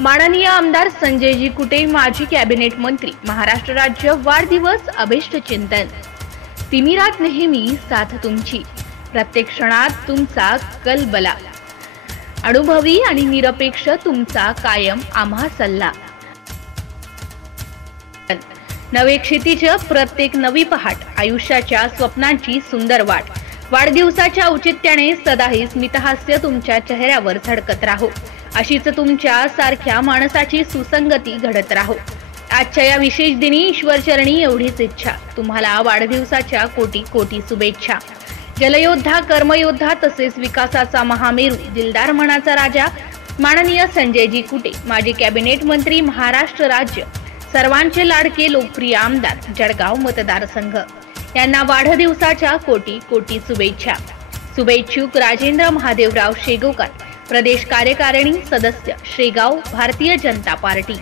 माननीय आमदार संजयजी कुटे, माजी कॅबिनेट मंत्री, महाराष्ट्र राज्य, वाढदिवस अभिष्ट चिंतन। तिमिरात नेहमी साथ तुमची, प्रत्येक क्षणात तुमचा कलबला, अनुभवी आणि निरपेक्ष तुमचा कायम आम्हा सल्ला। नवे क्षितिज, प्रत्येक नवी पहाट, आयुष्याच्या स्वप्नांची सुंदर वाट। वाढदिवसाच्या औचित्याने सदाही स्मितहास्य तुमच्या चेहऱ्यावर झळकत राहो, अशीच तुमच्या सारख्या माणसाची सुसंगती घडत राहो। आजच्या या विशेष दिनी ईश्वरचरणी एवढीच इच्छा, तुम्हाला वाढदिवसाच्या कोटी कोटी शुभेच्छा। जलयोद्धा, कर्मयोद्धा तसेच विकासाचा महामेरू, दिलदार मनाचा राजा माननीय संजयजी कुटे, माजी कॅबिनेट मंत्री, महाराष्ट्र राज्य, सर्वांचे लाडके लोकप्रिय आमदार, जळगाव मतदारसंघ यांना वाढदिवसाच्या कोटी कोटी शुभेच्छा। शुभेच्छुक राजेंद्र महादेवराव शेगोकर, प्रदेश कार्यकारिणी सदस्य, शेगाव, भारतीय जनता पार्टी।